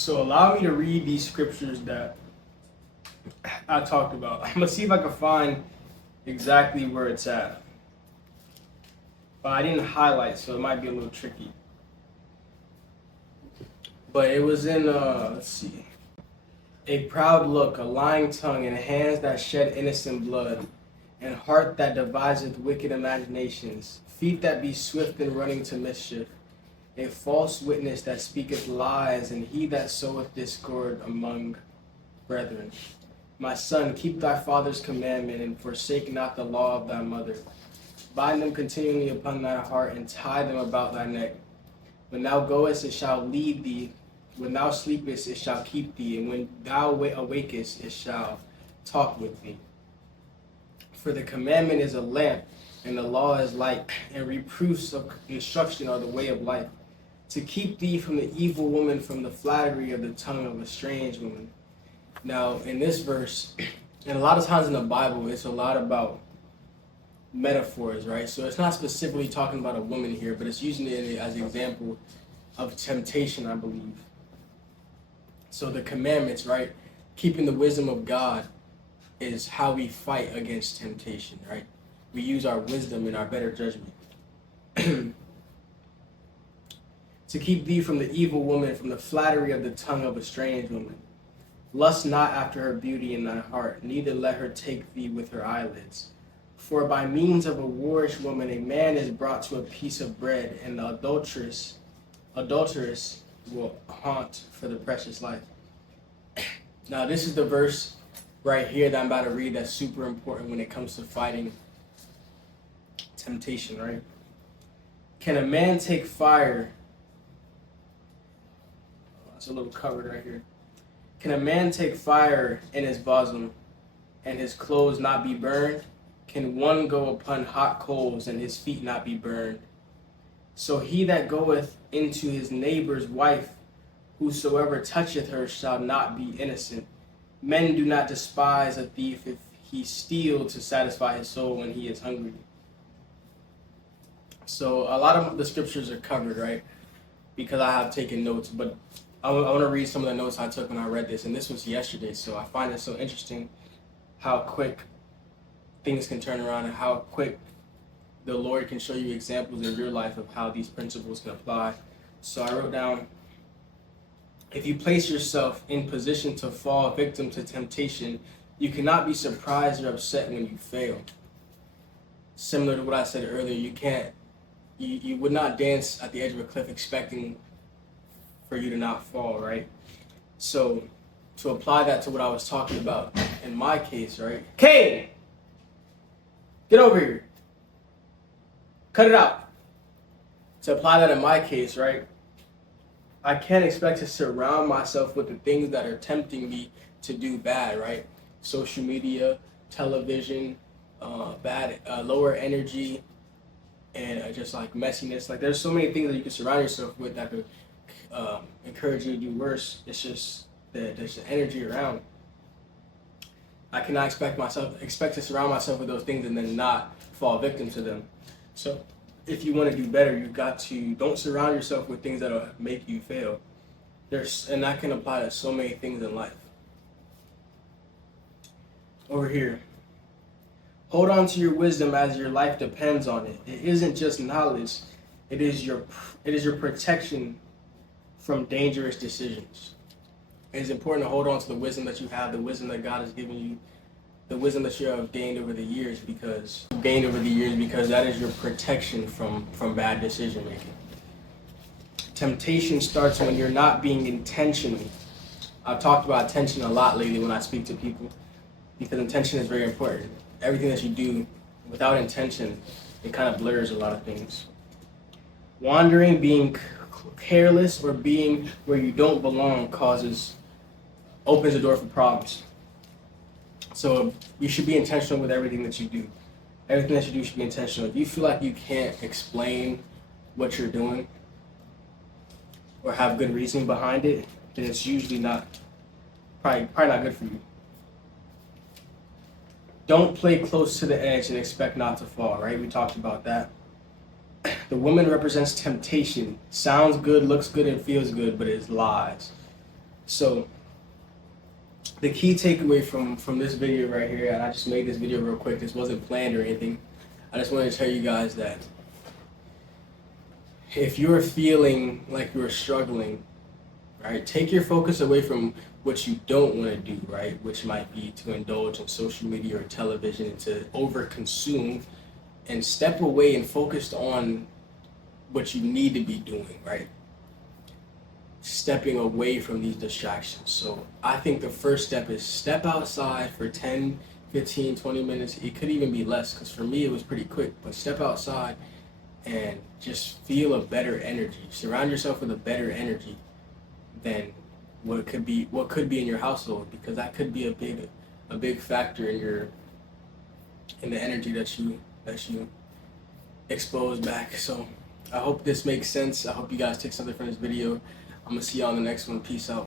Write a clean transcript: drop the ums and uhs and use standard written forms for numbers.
So allow me to read these scriptures that I talked about. I'm gonna see if I can find exactly where it's at. But I didn't highlight, so it might be a little tricky. But it was in let's see. A proud look, a lying tongue, and hands that shed innocent blood, and heart that deviseth wicked imaginations, feet that be swift in running to mischief, a false witness that speaketh lies, and he that soweth discord among brethren. My son, keep thy father's commandment, and forsake not the law of thy mother. Bind them continually upon thy heart, and tie them about thy neck. When thou goest, it shall lead thee. When thou sleepest, it shall keep thee. And when thou awakest, it shall talk with thee. For the commandment is a lamp, and the law is light, and reproofs of instruction are the way of life. To keep thee from the evil woman, from the flattery of the tongue of a strange woman. Now, in this verse, and a lot of times in the Bible, it's a lot about metaphors, right? So it's not specifically talking about a woman here, but it's using it as an example of temptation, I believe. So the commandments, right? Keeping the wisdom of God is how we fight against temptation, right? We use our wisdom and our better judgment. To keep thee from the evil woman, from the flattery of the tongue of a strange woman. Lust not after her beauty in thy heart, neither let her take thee with her eyelids. For by means of a whorish woman a man is brought to a piece of bread, and the adulteress will haunt for the precious life. Now this is the verse right here that I'm about to read that's super important when it comes to fighting temptation, right? Can a man take fire? It's a little covered right here. Can a man take fire in his bosom and his clothes not be burned? Can one go upon hot coals and his feet not be burned? So he that goeth into his neighbor's wife, whosoever toucheth her shall not be innocent. Men do not despise a thief if he steal to satisfy his soul when he is hungry. So a lot of the scriptures are covered, right? Because I have taken notes, but I want to read some of the notes I took when I read this, and this was yesterday, so I find it so interesting how quick things can turn around and how quick the Lord can show you examples in your life of how these principles can apply. So I wrote down, if you place yourself in position to fall victim to temptation, you cannot be surprised or upset when you fail. Similar to what I said earlier, you would not dance at the edge of a cliff expecting for you to not fall, right? So to apply that to what I was talking about in my case, right? Cain, get over here. Cut it out. To apply that in my case, right? I can't expect to surround myself with the things that are tempting me to do bad, right? Social media, television, lower energy, and just like messiness. Like there's so many things that you can surround yourself with that could encourage you to do worse. It's just that there's the energy around. I cannot expect to surround myself with those things and then not fall victim to them. So if you want to do better, you've got to don't surround yourself with things that'll make you fail. And that can apply to so many things in life. Over here. Hold on to your wisdom as your life depends on it. It isn't just knowledge. It is your protection from dangerous decisions. It is important to hold on to the wisdom that you have, the wisdom that God has given you, the wisdom that you have gained over the years because that is your protection from bad decision making. Temptation starts when you're not being intentional. I've talked about attention a lot lately when I speak to people because intention is very important. Everything that you do without intention, it kind of blurs a lot of things. Wandering, being careless, or being where you don't belong opens the door for problems. So you should be intentional with everything that you do. Everything that you do should be intentional. If you feel like you can't explain what you're doing or have good reasoning behind it, then it's usually probably not good for you. Don't play close to the edge and expect not to fall, right? We talked about that. The woman represents temptation. Sounds good, looks good, and feels good, but it's lies. So the key takeaway from this video right here, and I just made this video real quick, this wasn't planned or anything. I just wanted to tell you guys that if you're feeling like you're struggling, right, take your focus away from what you don't want to do, right, which might be to indulge in social media or television and to overconsume, and step away and focus on what you need to be doing, right? Stepping away from these distractions. So I think the first step is step outside for 10, 15, 20 minutes. It could even be less, because for me it was pretty quick, but step outside and just feel a better energy. Surround yourself with a better energy than what could be in your household, because that could be a big factor in the energy that you expose back. So I hope this makes sense. I hope you guys take something from this video. I'm gonna see y'all in the next one. Peace out.